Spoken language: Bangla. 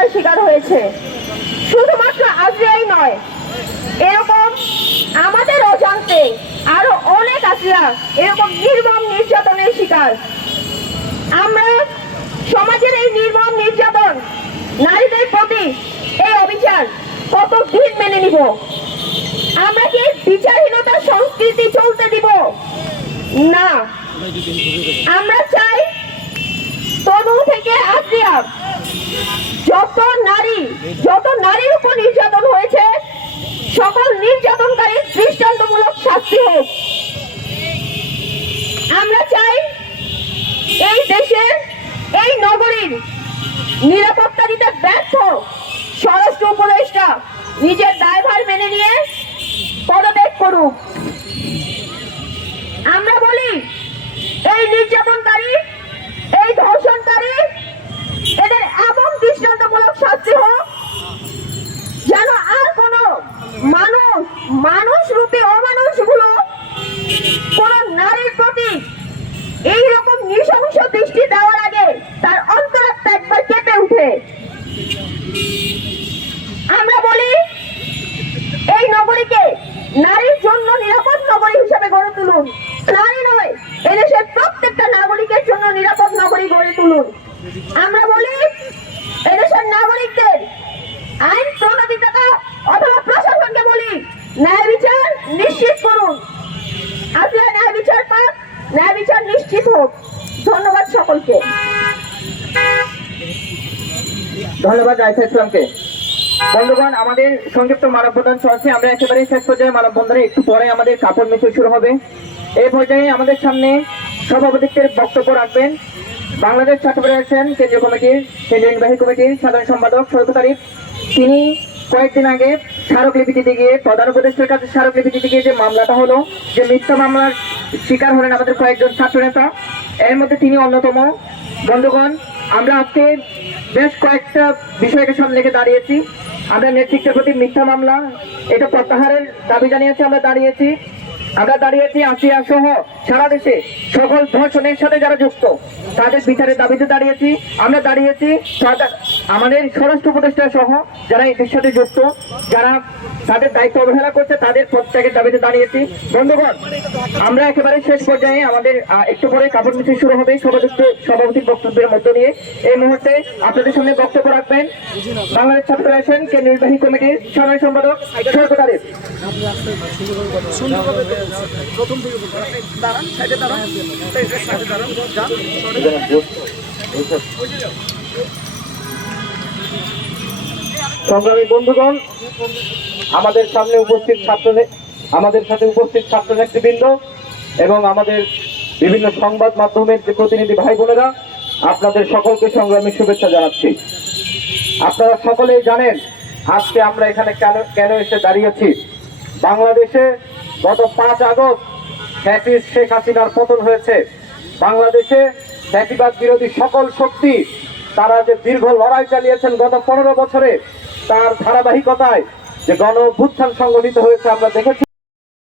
নির্যাতনতার শিকার হয়েছে। শুধুমাত্র আজরিয়াই নয়, এরকম আমাদের অজান্তে আরও অনেক আসিয়া এরকম নির্মম নির্যাতনের শিকার। আমরা সমাজের এই নির্মম নির্যাতন, নারীদের প্রতি এই অবিচার কত দিন মেনে নিব? আমরা কি বিচারহীনতার সংস্কৃতি চলতে দিব? না। আমরা চাই তনু থেকে আশ্রিয়া। যত নারী, যত নারীর উপর নির্যাতন হয়েছে, সকল নির্যাতনকারীর দৃষ্টান্তমূলক শাস্তি হোক। আমরা চাই এই দেশের এই নগরীর নিরাপত্তা দিতে ব্যর্থ স্বরাষ্ট্র উপদেষ্টা নিজের দায়ভার মেনে নিয়ে পদত্যাগ করুক। উঠে আমরা বলি, এই নগরীকে নারীর জন্য নিরাপদ নগরী হিসেবে গড়ে তুলুন। নারী নয়, এদেশের প্রত্যেকটা নাগরিকের জন্য নিরাপদ নগরী গড়ে তুলুন। আমরা বলি, এদেশের নাগরিকদের আইন প্রণোদিতা অথবা প্রশাসনকে বলি ন্যায় বিচার নিশ্চিত করুন। আসলে ন্যায় বিচার পাক, ন্যায় বিচার নিশ্চিত হোক। ধন্যবাদ সকলকে। ধন্যবাদ রাইসা ইসলামকে বন্ধুগণ, আমাদের সংযুক্ত মানববন্ধন চলছে। আমরা একেবারে শেষ পর্যায়ে মানববন্ধনে একটু পরে আমাদের কাপড় মিছিল শুরু হবে। এই পর্যায়ে আমাদের সামনে সভাপতিত্বের বক্তব্য রাখবেন বাংলাদেশ ছাত্র ফেডারেশন কেন্দ্রীয় কমিটির কেন্দ্রীয় নির্বাহী কমিটির সাধারণ সম্পাদক সৈকত আরিফ তিনি কয়েকদিন আগে স্মারকলিপি দিতে গিয়ে, প্রধান উপদেষ্টার কাছে স্মারকলিপি দিতে গিয়ে যে মামলাটা হলো, যে মিথ্যা মামলার শিকার হলেন আমাদের কয়েকজন ছাত্র নেতা এর মধ্যে তিনি অন্যতম। বন্ধুগণ, আমরা আজকে বেশ কয়েকটা বিষয়কে সামনে রেখে দাঁড়িয়েছি। আমরা নেতৃত্বের প্রতি মিথ্যা মামলা, এটা প্রত্যাহারের দাবি জানিয়েছি, আমরা দাঁড়িয়েছি। আমরা দাঁড়িয়েছি আসিয়া সহ সারা দেশে সকল ধর্ষণের সাথে যারা যুক্ত, তাদের বিচারের দাবিতে দাঁড়িয়েছি। আমরা দাঁড়িয়েছি আমাদের স্বরাষ্ট্র উপদেষ্টা সহ যারা এদের সাথে যুক্ত যারা তাদের দায়িত্ব অবহেলা করছে তাদের প্রত্যেকের দাবিতে দাঁড়িয়েছি বন্ধুগণ আমরা একেবারে শেষ পর্যায়ে আমাদের একটু পরে কাপড় মিছিল শুরু হবে সভাযুক্ত সভাপতির বক্তব্যের মধ্য দিয়ে। এই মুহূর্তে আপনাদের সামনে বক্তব্য রাখবেন বাংলাদেশ ছাত্র ফেডারেশন কে নির্বাহী কমিটির সাধারণ সম্পাদক সৈকত আরিফ সংগ্রামী বন্ধুগণ, আমাদের সামনে উপস্থিত ছাত্র আমাদের সাথে উপস্থিত ছাত্র নেতৃবৃন্দ এবং আমাদের বিভিন্ন সংবাদ মাধ্যমের যে প্রতিনিধি ভাই বোনেরা, আপনাদের সকলকে সংগ্রামী শুভেচ্ছা জানাচ্ছি। আপনারা সকলেই জানেন, আজকে আমরা এখানে কেন কেন এসে দাঁড়িয়েছি? বাংলাদেশে গত পাঁচ আগস্ট ফ্যাসিস্ট শেখ হাসিনার পতন হয়েছে। বাংলাদেশে ফ্যাসিবাদ বিরোধী সকল শক্তি তারা যে দীর্ঘ লড়াই চালিয়েছেন গত পনেরো বছরে, তার ধারাবাহিকতায় যে গণ সংগঠিত হয়েছে আমরা দেখেছি।